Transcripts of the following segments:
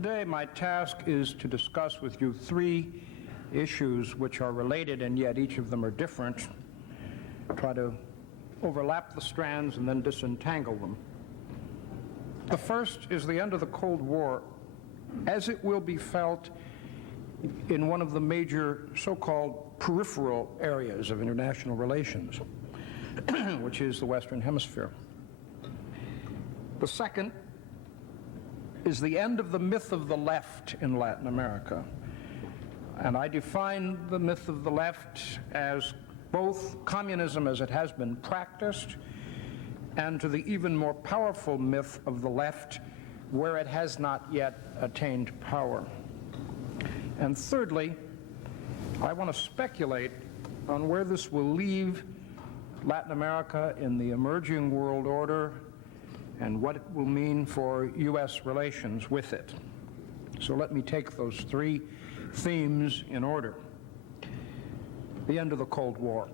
Today, my task is to discuss with you three issues which are related and yet each of them are different. Try to overlap the strands and then disentangle them. The first is the end of the Cold War as it will be felt in one of the major so-called peripheral areas of international relations, which is the Western Hemisphere. The second is the end of the myth of the left in Latin America. And I define the myth of the left as both communism as it has been practiced and to the even more powerful myth of the left where it has not yet attained power. And thirdly, I want to speculate on where this will leave Latin America in the emerging world order and what it will mean for U.S. relations with it. So let me take those three themes in order. The end of the Cold War.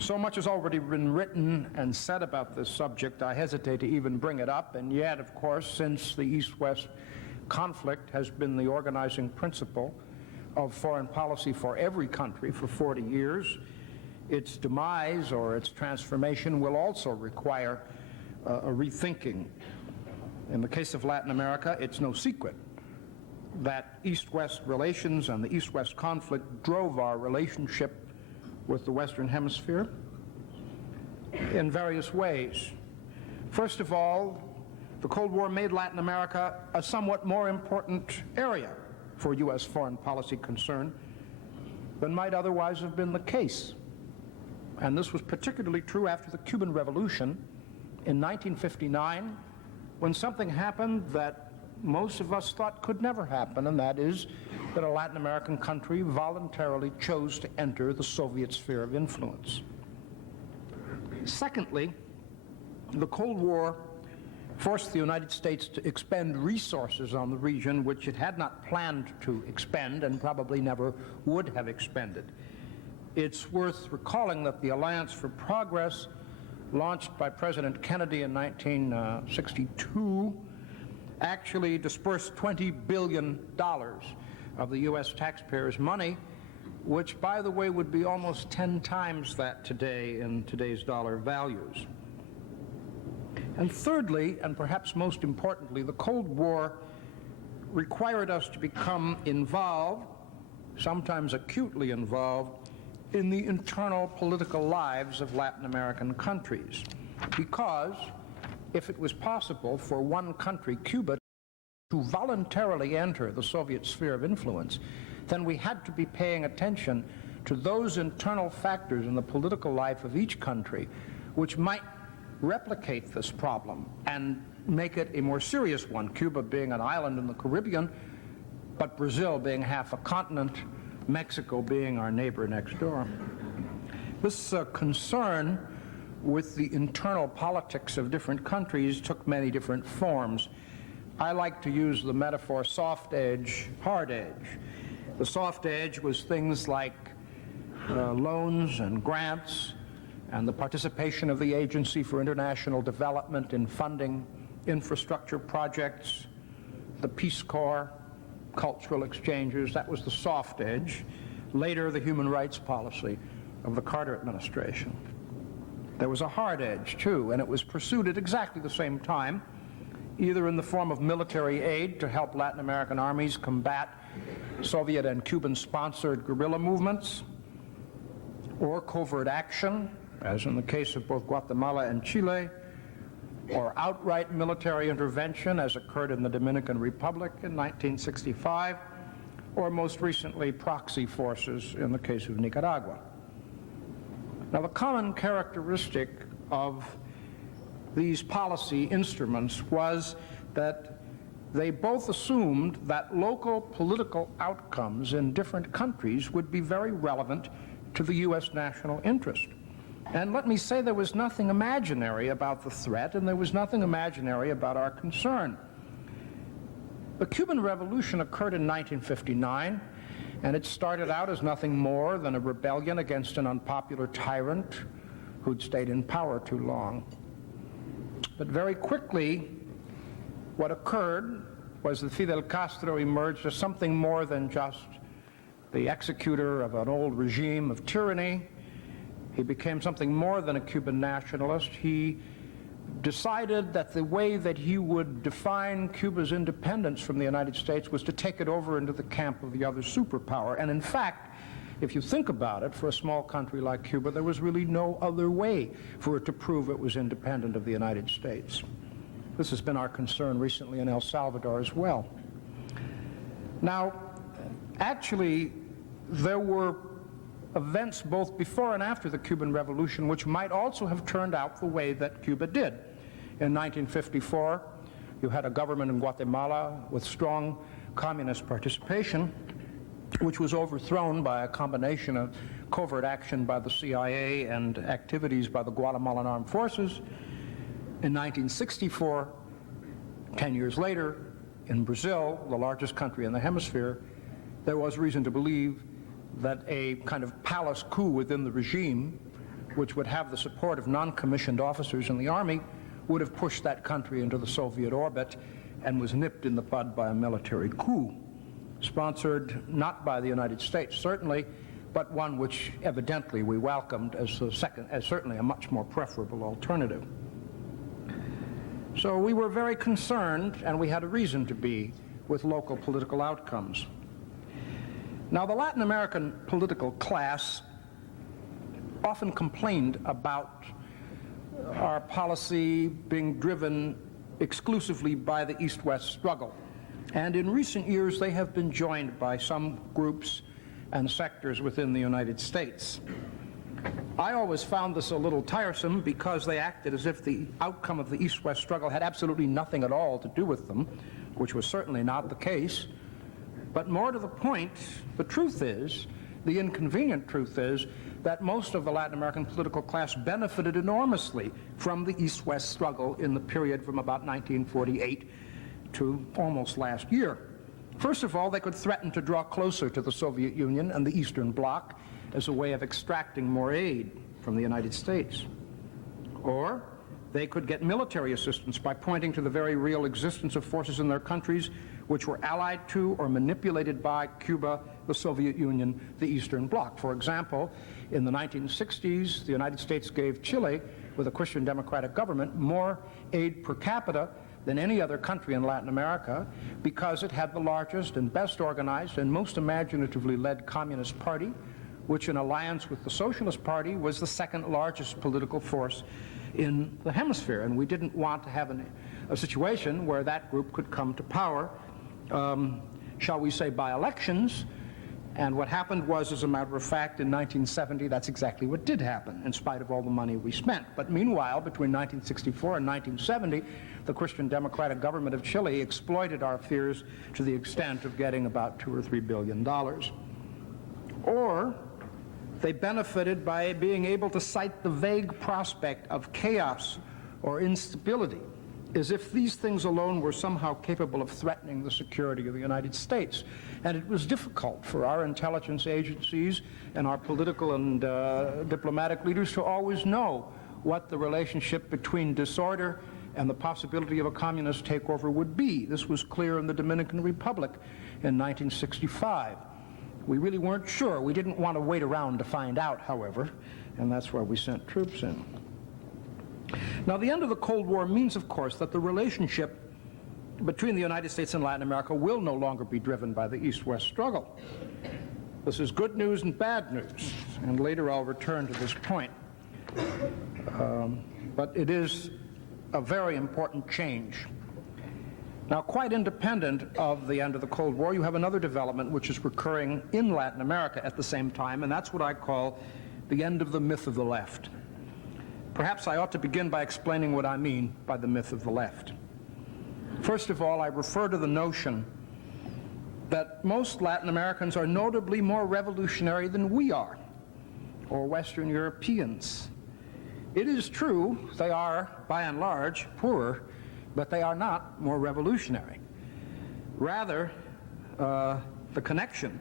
So much has already been written and said about this subject, I hesitate to even bring it up, and yet, of course, since the East-West conflict has been the organizing principle of foreign policy for every country for 40 years, its demise or its transformation will also require a rethinking. In the case of Latin America, it's no secret that East-West relations and the East-West conflict drove our relationship with the Western Hemisphere in various ways. First of all, the Cold War made Latin America a somewhat more important area for U.S. foreign policy concern than might otherwise have been the case. And this was particularly true after the Cuban Revolution in 1959, when something happened that most of us thought could never happen, and that is that a Latin American country voluntarily chose to enter the Soviet sphere of influence. Secondly, the Cold War forced the United States to expend resources on the region which it had not planned to expend and probably never would have expended. It's worth recalling that the Alliance for Progress, launched by President Kennedy in 1962, actually dispersed $20 billion of the U.S. taxpayers' money, which, by the way, would be almost 10 times that today in today's dollar values. And thirdly, and perhaps most importantly, the Cold War required us to become involved, sometimes acutely involved, in the internal political lives of Latin American countries. Because if it was possible for one country, Cuba, to voluntarily enter the Soviet sphere of influence, then we had to be paying attention to those internal factors in the political life of each country which might replicate this problem and make it a more serious one, Cuba being an island in the Caribbean, but Brazil being half a continent, Mexico being our neighbor next door. This concern with the internal politics of different countries took many different forms. I like to use the metaphor soft edge, hard edge. The soft edge was things like loans and grants and the participation of the Agency for International Development in funding infrastructure projects, the Peace Corps, cultural exchanges. That was the soft edge. Later, the human rights policy of the Carter administration. There was a hard edge, too, and it was pursued at exactly the same time, either in the form of military aid to help Latin American armies combat Soviet and Cuban-sponsored guerrilla movements, or covert action, as in the case of both Guatemala and Chile, or outright military intervention, as occurred in the Dominican Republic in 1965, or most recently proxy forces in the case of Nicaragua. Now, the common characteristic of these policy instruments was that they both assumed that local political outcomes in different countries would be very relevant to the U.S. national interest. And let me say, there was nothing imaginary about the threat, and there was nothing imaginary about our concern. The Cuban Revolution occurred in 1959, and it started out as nothing more than a rebellion against an unpopular tyrant who'd stayed in power too long. But very quickly, what occurred was that Fidel Castro emerged as something more than just the executor of an old regime of tyranny. He became something more than a Cuban nationalist. He decided that the way that he would define Cuba's independence from the United States was to take it over into the camp of the other superpower. And in fact, if you think about it, for a small country like Cuba, there was really no other way for it to prove it was independent of the United States. This has been our concern recently in El Salvador as well. Now, actually, there were events both before and after the Cuban Revolution which might also have turned out the way that Cuba did. In 1954, you had a government in Guatemala with strong communist participation, which was overthrown by a combination of covert action by the CIA and activities by the Guatemalan Armed Forces. In 1964, 10 years later, in Brazil, the largest country in the hemisphere, there was reason to believe that a kind of palace coup within the regime, which would have the support of non-commissioned officers in the army, would have pushed that country into the Soviet orbit and was nipped in the bud by a military coup, sponsored not by the United States, certainly, but one which evidently we welcomed as certainly a much more preferable alternative. So we were very concerned, and we had a reason to be, with local political outcomes. Now, the Latin American political class often complained about our policy being driven exclusively by the East-West struggle. And in recent years, they have been joined by some groups and sectors within the United States. I always found this a little tiresome because they acted as if the outcome of the East-West struggle had absolutely nothing at all to do with them, which was certainly not the case. But more to the point, the truth is, the inconvenient truth is, that most of the Latin American political class benefited enormously from the East-West struggle in the period from about 1948 to almost last year. First of all, they could threaten to draw closer to the Soviet Union and the Eastern Bloc as a way of extracting more aid from the United States. Or they could get military assistance by pointing to the very real existence of forces in their countries which were allied to or manipulated by Cuba, the Soviet Union, the Eastern Bloc. For example, in the 1960s, the United States gave Chile, with a Christian democratic government, more aid per capita than any other country in Latin America because it had the largest and best organized and most imaginatively led Communist Party, which in alliance with the Socialist Party was the second largest political force in the hemisphere. And we didn't want to have a situation where that group could come to power, shall we say, by elections. And what happened was, as a matter of fact, in 1970, that's exactly what did happen, in spite of all the money we spent. But meanwhile, between 1964 and 1970, the Christian Democratic government of Chile exploited our fears to the extent of getting about $2 or $3 billion. Or they benefited by being able to cite the vague prospect of chaos or instability, as if these things alone were somehow capable of threatening the security of the United States. And it was difficult for our intelligence agencies and our political and diplomatic leaders to always know what the relationship between disorder and the possibility of a communist takeover would be. This was clear in the Dominican Republic in 1965. We really weren't sure. We didn't want to wait around to find out, however, and that's why we sent troops in. Now, the end of the Cold War means, of course, that the relationship between the United States and Latin America will no longer be driven by the East-West struggle. This is good news and bad news, and later I'll return to this point. But it is a very important change. Now, quite independent of the end of the Cold War, you have another development which is recurring in Latin America at the same time, and that's what I call the end of the myth of the left. Perhaps I ought to begin by explaining what I mean by the myth of the left. First of all, I refer to the notion that most Latin Americans are notably more revolutionary than we are, or Western Europeans. It is true they are, by and large, poorer, but they are not more revolutionary. Rather, the connection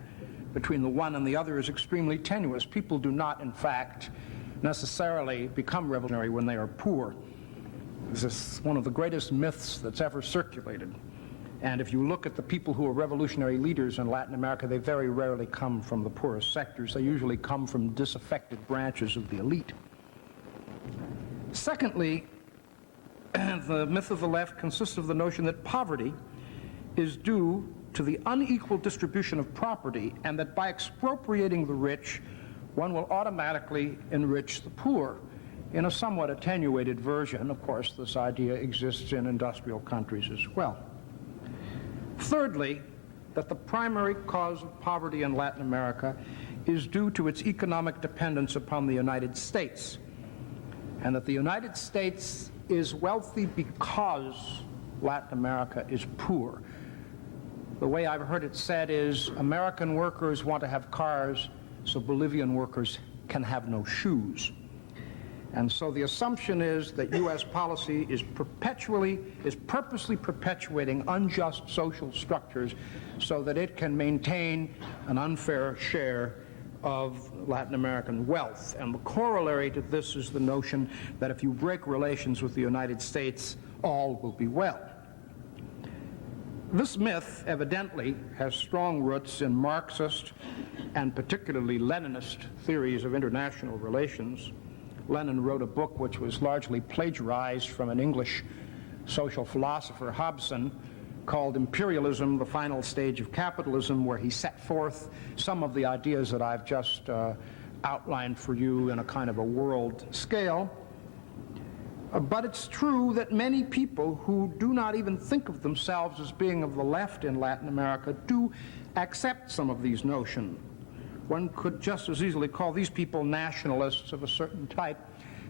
between the one and the other is extremely tenuous. People do not, in fact, necessarily become revolutionary when they are poor. This is one of the greatest myths that's ever circulated. And if you look at the people who are revolutionary leaders in Latin America, they very rarely come from the poorest sectors. They usually come from disaffected branches of the elite. Secondly, the myth of the left consists of the notion that poverty is due to the unequal distribution of property, and that by expropriating the rich, one will automatically enrich the poor. In a somewhat attenuated version, of course, this idea exists in industrial countries as well. Thirdly, that the primary cause of poverty in Latin America is due to its economic dependence upon the United States, and that the United States is wealthy because Latin America is poor. The way I've heard it said is, American workers want to have cars, so Bolivian workers can have no shoes. And so the assumption is that U.S. policy is purposely perpetuating unjust social structures so that it can maintain an unfair share of Latin American wealth. And the corollary to this is the notion that if you break relations with the United States, all will be well. This myth evidently has strong roots in Marxist and particularly Leninist theories of international relations. Lenin wrote a book which was largely plagiarized from an English social philosopher, Hobson, called Imperialism, the Final Stage of Capitalism, where he set forth some of the ideas that I've just outlined for you in a kind of a world scale. But it's true that many people who do not even think of themselves as being of the left in Latin America do accept some of these notions. One could just as easily call these people nationalists of a certain type.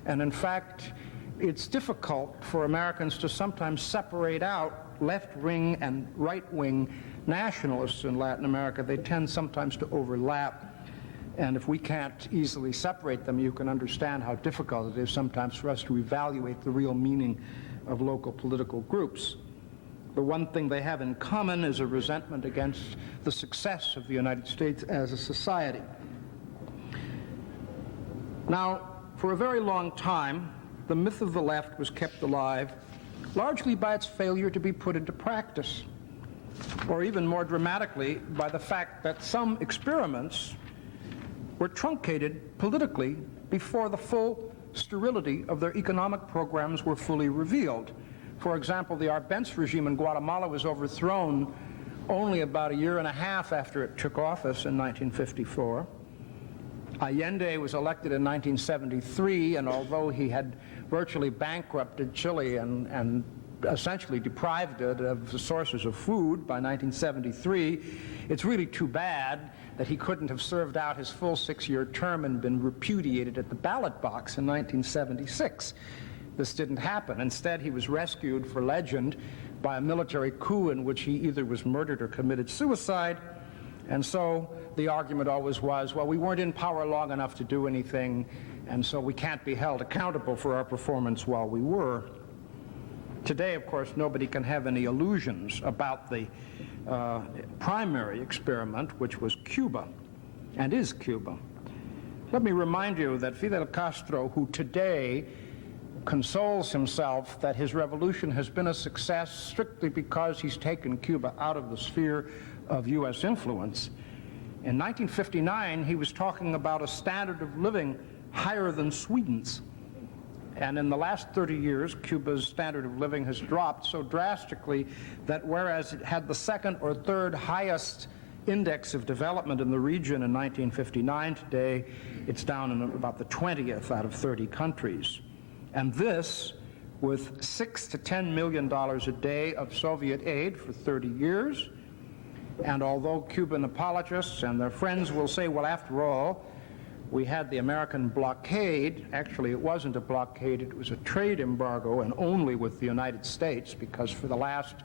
And in fact, it's difficult for Americans to sometimes separate out left-wing and right-wing nationalists in Latin America. They tend sometimes to overlap. And if we can't easily separate them, you can understand how difficult it is sometimes for us to evaluate the real meaning of local political groups. The one thing they have in common is a resentment against the success of the United States as a society. Now, for a very long time, the myth of the left was kept alive largely by its failure to be put into practice, or even more dramatically, by the fact that some experiments were truncated politically before the full sterility of their economic programs were fully revealed. For example, the Arbenz regime in Guatemala was overthrown only about a year and a half after it took office in 1954. Allende was elected in 1973, and although he had virtually bankrupted Chile and essentially deprived it of the sources of food by 1973, it's really too bad that he couldn't have served out his full 6-year term and been repudiated at the ballot box in 1976. This didn't happen. Instead, he was rescued for legend by a military coup in which he either was murdered or committed suicide. And so the argument always was, well, we weren't in power long enough to do anything, and so we can't be held accountable for our performance while we were. Today, of course, nobody can have any illusions about the primary experiment, which was Cuba, and is Cuba. Let me remind you that Fidel Castro, who today consoles himself that his revolution has been a success strictly because he's taken Cuba out of the sphere of U.S. influence. In 1959, he was talking about a standard of living higher than Sweden's. And in the last 30 years, Cuba's standard of living has dropped so drastically that whereas it had the second or third highest index of development in the region in 1959, today it's down in about the 20th out of 30 countries. And this with $6 to $10 million a day of Soviet aid for 30 years. And although Cuban apologists and their friends will say, well, after all, we had the American blockade. Actually, it wasn't a blockade, it was a trade embargo, and only with the United States, because for the last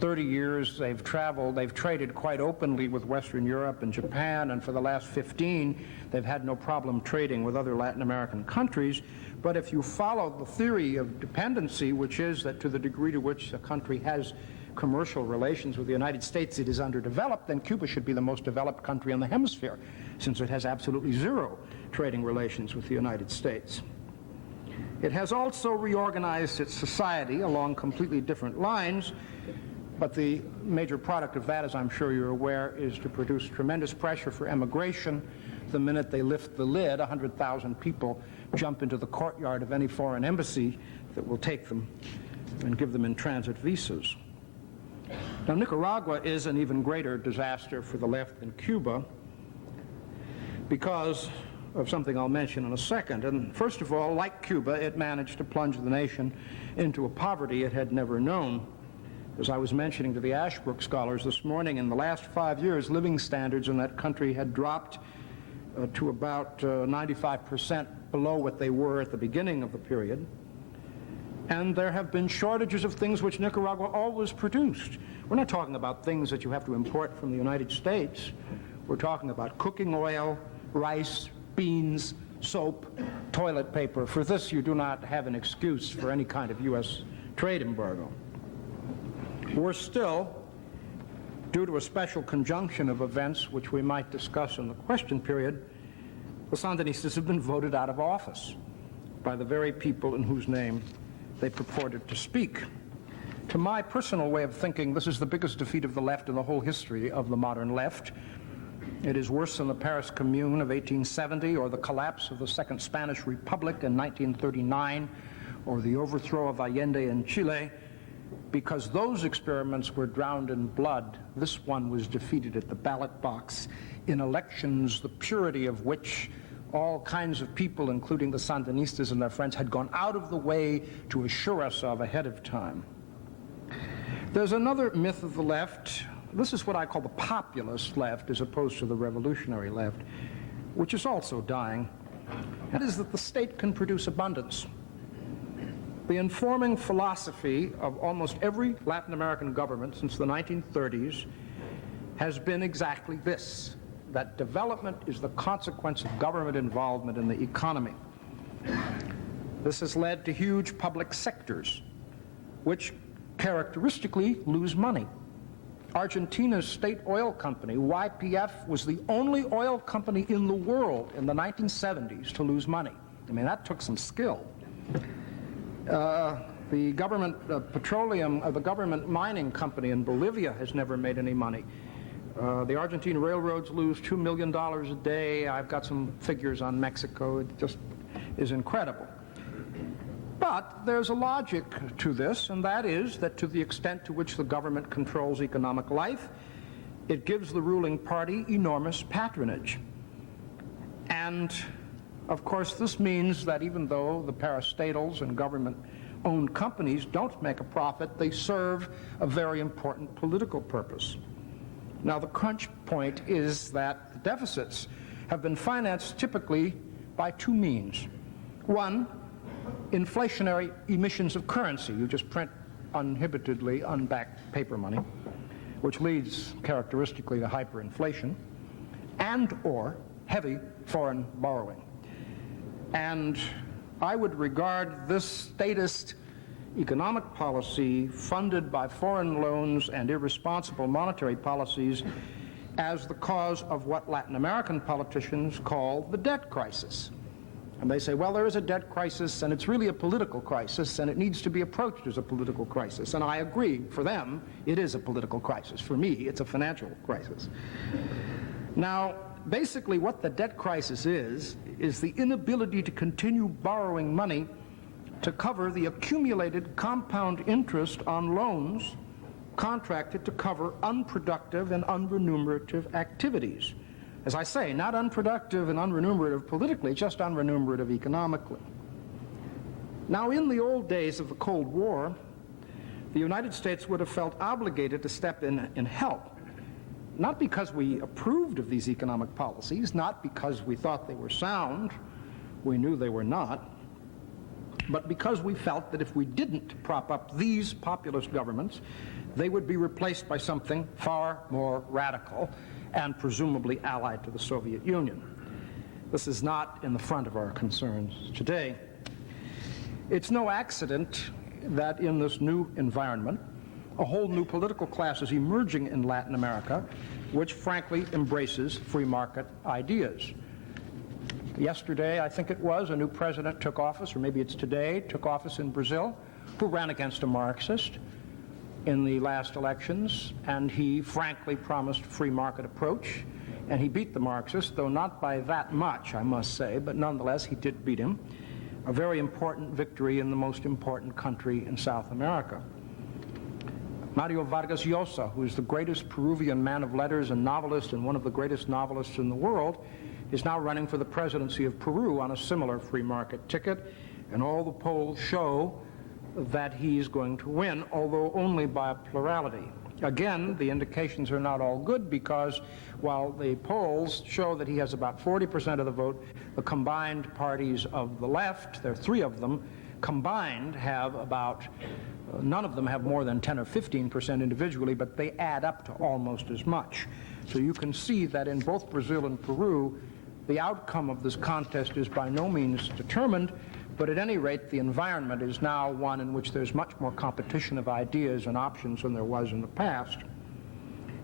30 years they've traded quite openly with Western Europe and Japan, and for the last 15 they've had no problem trading with other Latin American countries. But if you follow the theory of dependency, which is that to the degree to which a country has commercial relations with the United States, it is underdeveloped, then Cuba should be the most developed country in the hemisphere, since it has absolutely zero trading relations with the United States. It has also reorganized its society along completely different lines, But the major product of that, as I'm sure you're aware, is to produce tremendous pressure for emigration. The minute they lift the lid, 100,000 people jump into the courtyard of any foreign embassy that will take them and give them in-transit visas. Now, Nicaragua is an even greater disaster for the left than Cuba because of something I'll mention in a second. And first of all, like Cuba, it managed to plunge the nation into a poverty it had never known. As I was mentioning to the Ashbrook scholars this morning, in the last 5 years, living standards in that country had dropped to about 95% below what they were at the beginning of the period. And there have been shortages of things which Nicaragua always produced. We're not talking about things that you have to import from the United States. We're talking about cooking oil, rice, beans, soap, toilet paper. For this, you do not have an excuse for any kind of U.S. trade embargo. Worse still, due to a special conjunction of events which we might discuss in the question period, the Sandinistas have been voted out of office by the very people in whose name they purported to speak. To my personal way of thinking, this is the biggest defeat of the left in the whole history of the modern left. It is worse than the Paris Commune of 1870 or the collapse of the Second Spanish Republic in 1939 or the overthrow of Allende in Chile. Because those experiments were drowned in blood, this one was defeated at the ballot box in elections, the purity of which all kinds of people, including the Sandinistas and their friends, had gone out of the way to assure us of ahead of time. There's another myth of the left. This is what I call the populist left as opposed to the revolutionary left, which is also dying. That is that the state can produce abundance. The informing philosophy of almost every Latin American government since the 1930s has been exactly this, that development is the consequence of government involvement in the economy. This has led to huge public sectors, which characteristically lose money. Argentina's state oil company, YPF, was the only oil company in the world in the 1970s to lose money. I mean, that took some skill. The government the government mining company in Bolivia has never made any money. The Argentine railroads lose $2 million a day. I've got some figures on Mexico. It just is incredible. But there's a logic to this, and that is that to the extent to which the government controls economic life, it gives the ruling party enormous patronage. And of course, this means that even though the parastatals and government-owned companies don't make a profit, they serve a very important political purpose. Now, the crunch point is that the deficits have been financed typically by two means. One, inflationary emissions of currency. You just print uninhibitedly unbacked paper money, which leads characteristically to hyperinflation, and or heavy foreign borrowing. And I would regard this statist economic policy funded by foreign loans and irresponsible monetary policies as the cause of what Latin American politicians call the debt crisis. And they say, well, there is a debt crisis, and it's really a political crisis, and it needs to be approached as a political crisis. And I agree, for them, it is a political crisis. For me, it's a financial crisis. Now, basically what the debt crisis is the inability to continue borrowing money to cover the accumulated compound interest on loans contracted to cover unproductive and unremunerative activities. As I say, not unproductive and unremunerative politically, just unremunerative economically. Now, in the old days of the Cold War, the United States would have felt obligated to step in and help. Not because we approved of these economic policies, not because we thought they were sound, we knew they were not, but because we felt that if we didn't prop up these populist governments, they would be replaced by something far more radical and presumably allied to the Soviet Union. This is not in the front of our concerns today. It's no accident that in this new environment, a whole new political class is emerging in Latin America, which frankly embraces free market ideas. Yesterday, I think it was, a new president took office, or maybe it's today, took office in Brazil, who ran against a Marxist. in the last elections, and he frankly promised a free market approach, and he beat the Marxists, though not by that much, I must say, but nonetheless he did beat him. A very important victory in the most important country in South America. Mario Vargas Llosa, who is the greatest Peruvian man of letters and novelist and one of the greatest novelists in the world, is now running for the presidency of Peru on a similar free market ticket, and all the polls show that he's going to win, although only by a plurality. Again, the indications are not all good, because while the polls show that he has about 40% of the vote, the combined parties of the left, there are three of them, combined have about, none of them have more than 10 or 15% individually, but they add up to almost as much. So you can see that in both Brazil and Peru, the outcome of this contest is by no means determined, but at any rate, the environment is now one in which there's much more competition of ideas and options than there was in the past.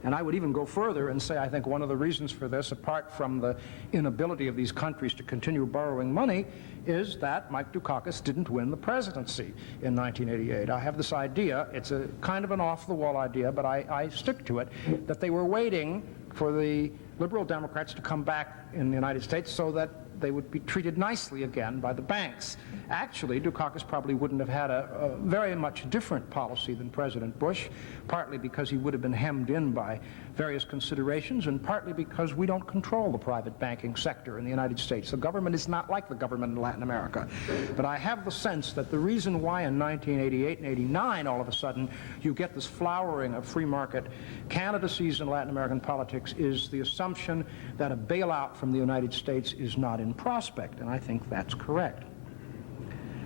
And I would even go further and say I think one of the reasons for this, apart from the inability of these countries to continue borrowing money, is that Mike Dukakis didn't win the presidency in 1988. I have this idea, it's a kind of an off-the-wall idea, but I stick to it, that they were waiting for the liberal Democrats to come back in the United States so that they would be treated nicely again by the banks. Actually, Dukakis probably wouldn't have had a very much different policy than President Bush, partly because he would have been hemmed in by various considerations, and partly because we don't control the private banking sector in the United States. The government is not like the government in Latin America. But I have the sense that the reason why in 1988 and 89 all of a sudden you get this flowering of free market candidacies in Latin American politics is the assumption that a bailout from the United States is not in prospect, and I think that's correct.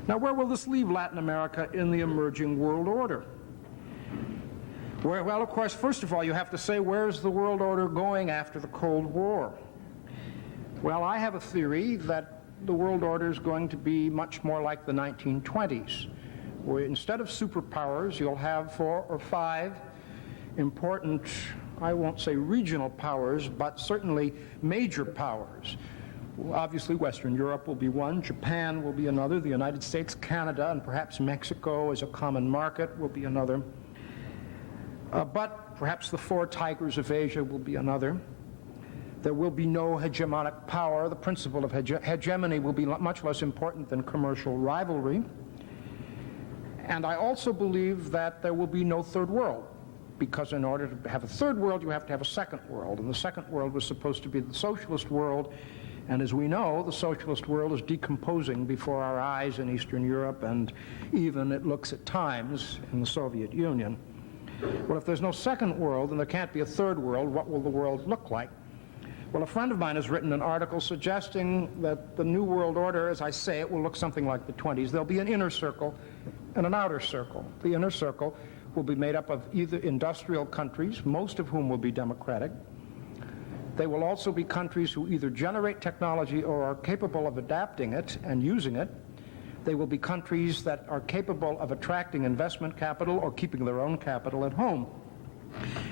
Now, where will this leave Latin America in the emerging world order? Well, of course, first of all, you have to say, where's the world order going after the Cold War? Well, I have a theory that the world order is going to be much more like the 1920s, where instead of superpowers, you'll have 4 or 5 important, I won't say regional powers, but certainly major powers. Obviously, Western Europe will be one, Japan will be another, the United States, Canada, and perhaps Mexico as a common market will be another. But perhaps the 4 tigers of Asia will be another. There will be no hegemonic power. The principle of hegemony will be much less important than commercial rivalry. And I also believe that there will be no third world, because in order to have a third world, you have to have a second world. And the second world was supposed to be the socialist world. And as we know, the socialist world is decomposing before our eyes in Eastern Europe, and even it looks at times in the Soviet Union. Well, if there's no second world and there can't be a third world, what will the world look like? Well, a friend of mine has written an article suggesting that the new world order, as I say, it will look something like the 20s. There'll be an inner circle and an outer circle. The inner circle will be made up of either industrial countries, most of whom will be democratic. They will also be countries who either generate technology or are capable of adapting it and using it. They will be countries that are capable of attracting investment capital or keeping their own capital at home.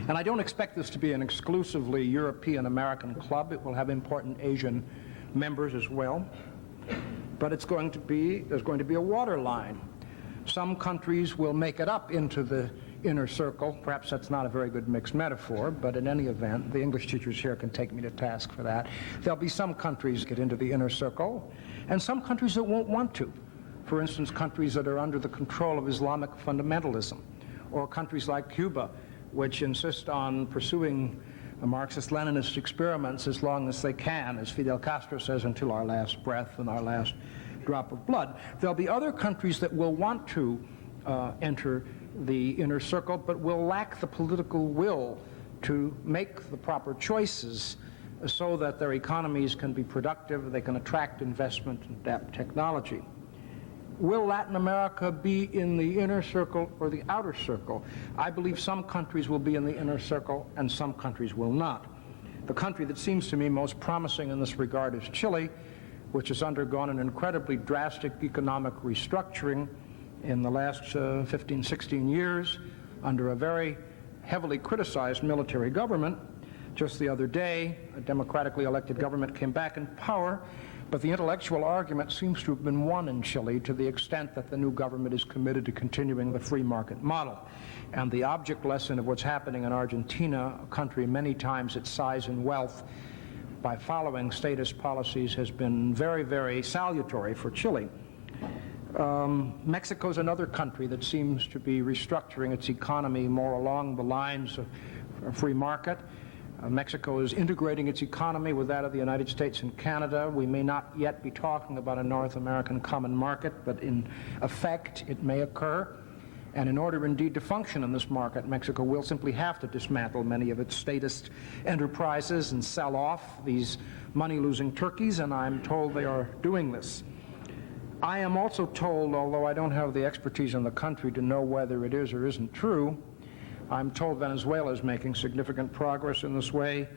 And I don't expect this to be an exclusively European-American club. It will have important Asian members as well. But there's going to be a waterline. Some countries will make it up into the inner circle. Perhaps that's not a very good mixed metaphor, but in any event, the English teachers here can take me to task for that. There'll be some countries get into the inner circle, and some countries that won't want to. For instance, countries that are under the control of Islamic fundamentalism, or countries like Cuba, which insist on pursuing Marxist-Leninist experiments as long as they can, as Fidel Castro says, until our last breath and our last drop of blood. There'll be other countries that will want to enter the inner circle, but will lack the political will to make the proper choices so that their economies can be productive, they can attract investment and adapt technology. Will Latin America be in the inner circle or the outer circle? I believe some countries will be in the inner circle and some countries will not. The country that seems to me most promising in this regard is Chile, which has undergone an incredibly drastic economic restructuring in the last 15, 16 years under a very heavily criticized military government. Just the other day, a democratically elected government came back in power, But the intellectual argument seems to have been won in Chile to the extent that the new government is committed to continuing the free market model. And the object lesson of what's happening in Argentina, a country many times its size and wealth, by following statist policies has been very, very salutary for Chile. Mexico is another country that seems to be restructuring its economy more along the lines of a free market. Mexico is integrating its economy with that of the United States and Canada. We may not yet be talking about a North American common market, but in effect it may occur. And in order indeed to function in this market, Mexico will simply have to dismantle many of its statist enterprises and sell off these money-losing turkeys, and I'm told they are doing this. I am also told, although I don't have the expertise in the country to know whether it is or isn't true, I'm told Venezuela is making significant progress in this way,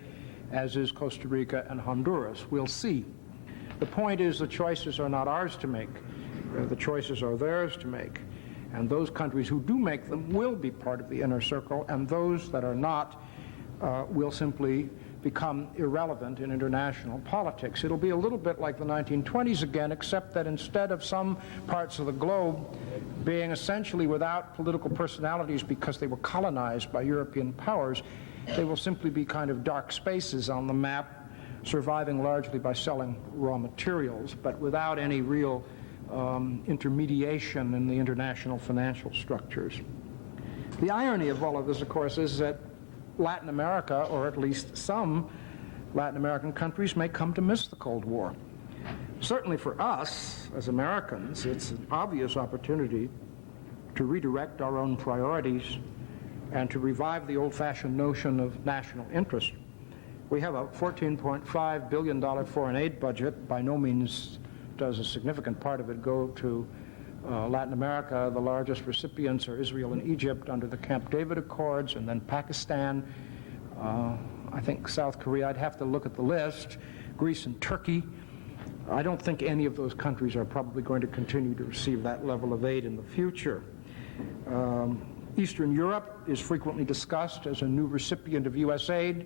as is Costa Rica and Honduras. We'll see. The point is the choices are not ours to make. The choices are theirs to make. And those countries who do make them will be part of the inner circle, and those that are not will simply become irrelevant in international politics. It'll be a little bit like the 1920s again, except that instead of some parts of the globe being essentially without political personalities because they were colonized by European powers, they will simply be kind of dark spaces on the map, surviving largely by selling raw materials, but without any real intermediation in the international financial structures. The irony of all of this, of course, is that Latin America, or at least some Latin American countries, may come to miss the Cold War. Certainly for us, as Americans, it's an obvious opportunity to redirect our own priorities and to revive the old-fashioned notion of national interest. We have a $14.5 billion foreign aid budget. By no means does a significant part of it go to Latin America. The largest recipients are Israel and Egypt under the Camp David Accords, and then Pakistan, I think South Korea, I'd have to look at the list, Greece and Turkey. I don't think any of those countries are probably going to continue to receive that level of aid in the future. Eastern Europe is frequently discussed as a new recipient of U.S. aid,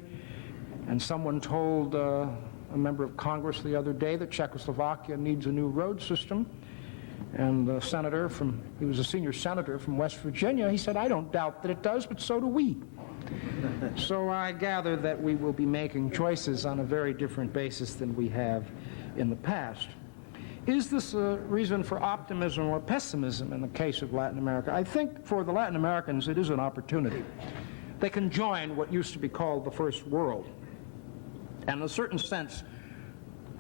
and someone told a member of Congress the other day that Czechoslovakia needs a new road system. And the senator he was a senior senator from West Virginia, he said, I don't doubt that it does, but so do we. So I gather that we will be making choices on a very different basis than we have in the past. Is this a reason for optimism or pessimism in the case of Latin America? I think for the Latin Americans it is an opportunity. They can join what used to be called the First World. And in a certain sense,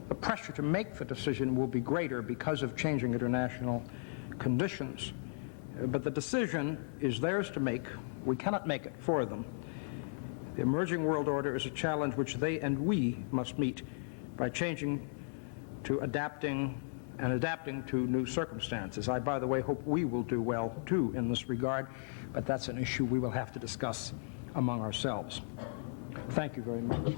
the pressure to make the decision will be greater because of changing international conditions. But the decision is theirs to make. We cannot make it for them. The emerging world order is a challenge which they and we must meet by changing to adapting to new circumstances. I, by the way, hope we will do well, too, in this regard, but that's an issue we will have to discuss among ourselves. Thank you very much.